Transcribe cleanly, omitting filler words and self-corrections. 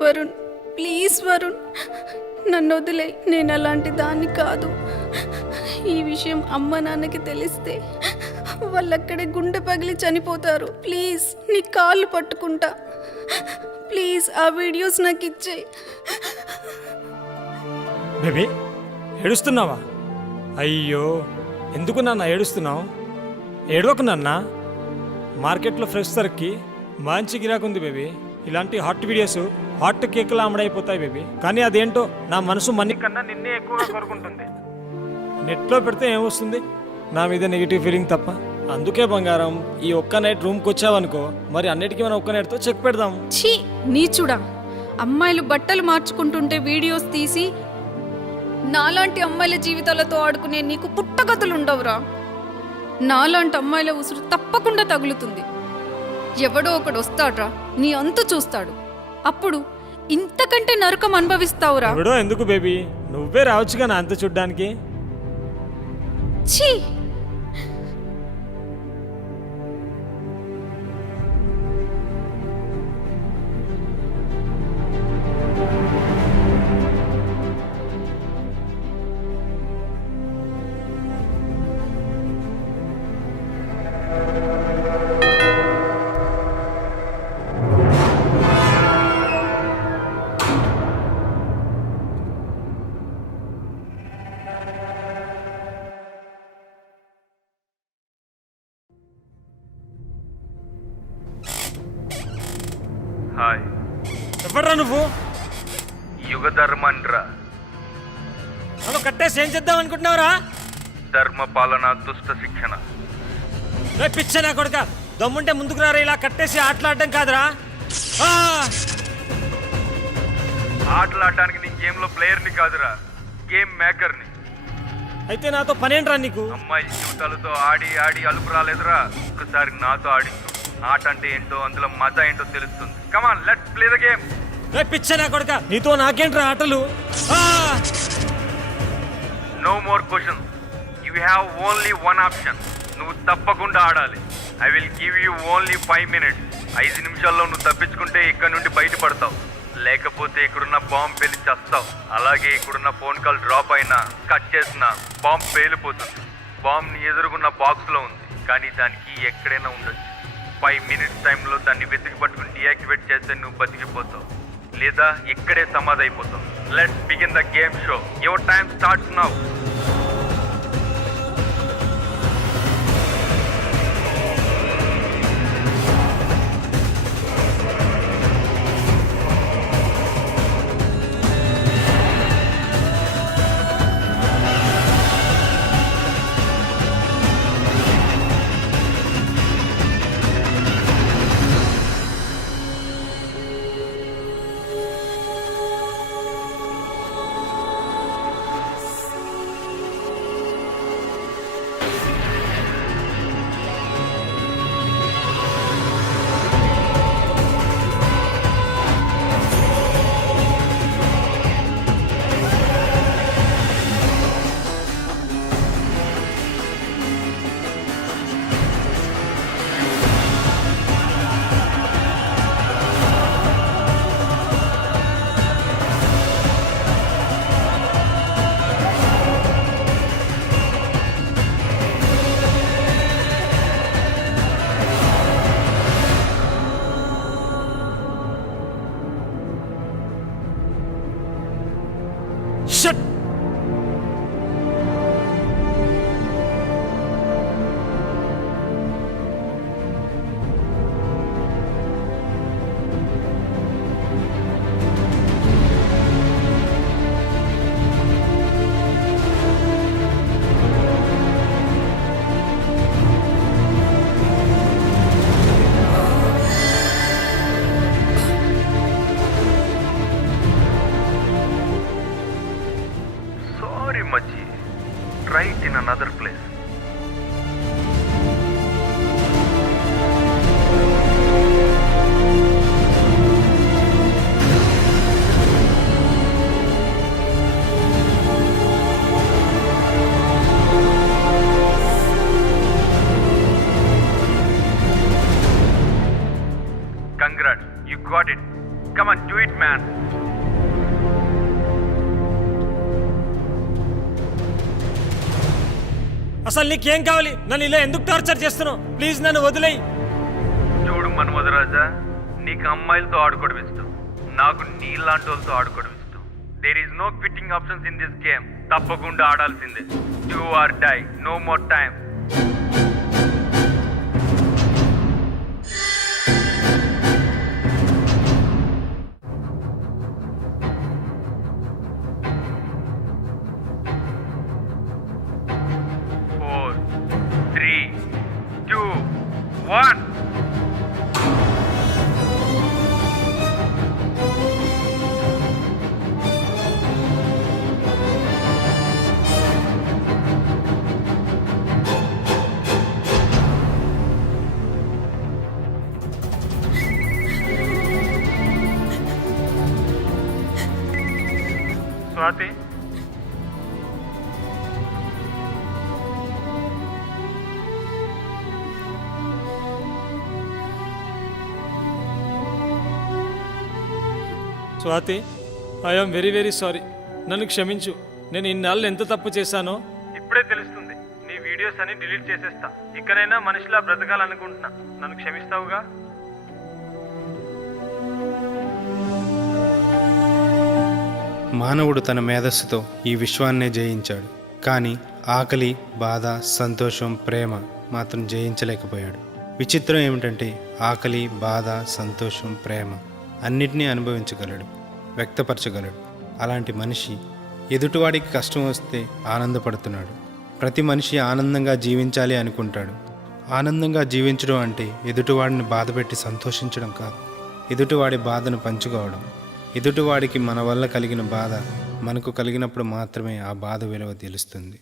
Varun, please Varun, నన్ను వదిలే. నేను అలాంటి దాన్ని కాదు. ఈ విషయం అమ్మ నాన్నకి తెలిస్తే వాళ్ళక్కడే గుండె పగిలి చనిపోతారు. ప్లీజ్ నీ కాళ్ళు పట్టుకుంటా. ప్లీజ్ ఆ వీడియోస్ నాకు ఇచ్చేయి. బేబీ ఏడుస్తున్నావా? అయ్యో, ఎందుకు నాన్న ఏడుస్తున్నావు? ఏడవకు నాన్న. మార్కెట్లో ఫ్రెష్ సరుక్కి మంచి గిరాకుంది బేబీ. ఇలాంటి హాట్ వీడియోస్ హాట్ కేక్లా అమ్మడైపోతాయి బేబీ. కానీ అదేంటో నా మనసు మనీ కన్నా నిన్నే ఎక్కువగా కోరుకుంటుంది. నెట్లో పెడితే ఏమొస్తుంది? నా మీద నెగిటివ్ ఫీలింగ్ తప్ప. అందుకే బంగారం, ఈ ఒక్క నైట్ రూమ్కి వచ్చావనుకో, మరి అన్నిటికీ మనం ఒక్క నైట్తో చెక్ పెడదాం. ఛీ, నీచుడా. అమ్మాయిలు బట్టలు మార్చుకుంటుంటే వీడియోస్ తీసి నాలాంటి అమ్మాయిల జీవితాలతో ఆడుకునే నీకు పుట్టగతులుండవురా. నాలాంటి అమ్మాయిల ఉసురు తప్పకుండా తగులుతుంది. ఎవడో ఒకడు వస్తాడ్రా, నీ అంతు చూస్తాడు. అప్పుడు ఇంతకంటే నరకం అనుభవిస్తావురా. ఎవడో ఎందుకు బేబీ, నువ్వే రావచ్చుగా నా అంత చూడ్డానికి. ఛీ, హాయ్, ఎవడ్రా నువ్వు? యుగధర్మన్రా. నన్ను కట్టేసి ఏం చేద్దాం అనుకుంటున్నావురా? ధర్మ పాలన, దుష్ట శిక్షణ. పిచ్చనా కొడుక, దమ్ముంటే ముందుకు రారా. ఇలా కట్టేసి ఆటలాడడం కాదురా. ఆటలాడడానికి నీ గేమ్లో ప్లేయర్ని కాదురా, గేమ్ మేకర్ని. అయితే నాతో పనేంట్రా నీకు? అమ్మాయి జీవితాలతో ఆడి ఆడి అలుపు రాలేదురా. ఒక్కసారి నాతో ఆడించు. ఆట అంటే ఏంటో, అందులో మజా ఏంటో తెలుస్తుంది. Come on, let's play the game. పిచ్చనా కొడుక, నీతో నాకేంట్రా ఆటలు? No more questions. You have only one option. నువ్వు తప్పకుండా ఆడాలి. I will give you only 5 minutes. 5 నిమిషాల్లో నువ్వు తప్పించుకుంటే ఇక్కడ నుండి బయటపడతావు. లేకపోతే ఇక్కడున్న బాంబ్ పేలి చేస్తావు. అలాగే ఇక్కడున్న ఫోన్ కాల్ డ్రాప్ అయినా, కట్ చేసినా బాంబ్ పేలిపోతుంది. బాంబ్ నీ ఎదురుగున్న బాక్స్లో ఉంది, కానీ దానికి ఎక్కడైనా ఉండొచ్చు. 5 minutes టైంలో దాన్ని వెతికి పట్టుకుని డియాక్టివేట్ చేస్తే నువ్వు బతికిపోతావు, లేదా ఇక్కడే సమాధి అయిపోతావు. Let's begin the game show. Your time starts now. चाहिए. Try it in another place. Congrats, you got it. Come on, do it, man. అసలు నీకేం కావాలి? నన్ను ఇలా ఎందుకు టార్చర్ చేస్తున్నావు? ప్లీజ్ నన్ను వదిలేయి. చూడు మన్మధరాజా, నీకు అమ్మాయిలతో ఆడుకోవడం ఇష్టం, నాకు నీలాంటి వాళ్ళతో ఆడుకోవడం ఇష్టం. There is no quitting options in this game. తప్పకుండా ఆడాల్సిందే. Do or die, no more time. Four, 3, 2, 1. Swathi, Swathi, I'm very very sorry. నన్ను క్షమించు. నేను ఇన్నాళ్ళు ఎంత తప్పు చేశానో ఇప్పుడే తెలుస్తుంది. నీ వీడియోస్ అన్ని డిలీట్ చేసేస్తా. ఇకనైనా మనిషిలా బ్రతకాలనుకుంటున్నా. నన్ను క్షమిస్తావుగా? మానవుడు తన మేధస్సుతో ఈ విశ్వాన్నే జయించాడు, కానీ ఆకలి, బాధ, సంతోషం, ప్రేమ మాత్రం జయించలేకపోయాడు. విచిత్రం ఏమిటంటే ఆకలి, బాధ, సంతోషం, ప్రేమ అన్నిటినీ అనుభవించగలడు, వ్యక్తపరచగలడు. అలాంటి మనిషి ఎదుటివాడికి కష్టం వస్తే ఆనందపడుతున్నాడు. ప్రతి మనిషి ఆనందంగా జీవించాలి అనుకుంటాడు. ఆనందంగా జీవించడం అంటే ఎదుటివాడిని బాధపెట్టి సంతోషించడం కాదు, ఎదుటివాడి బాధను పంచుకోవడం. ఎదుటివాడికి మన వల్ల కలిగిన బాధ మనకు కలిగినప్పుడు మాత్రమే ఆ బాధ విలువ తెలుస్తుంది.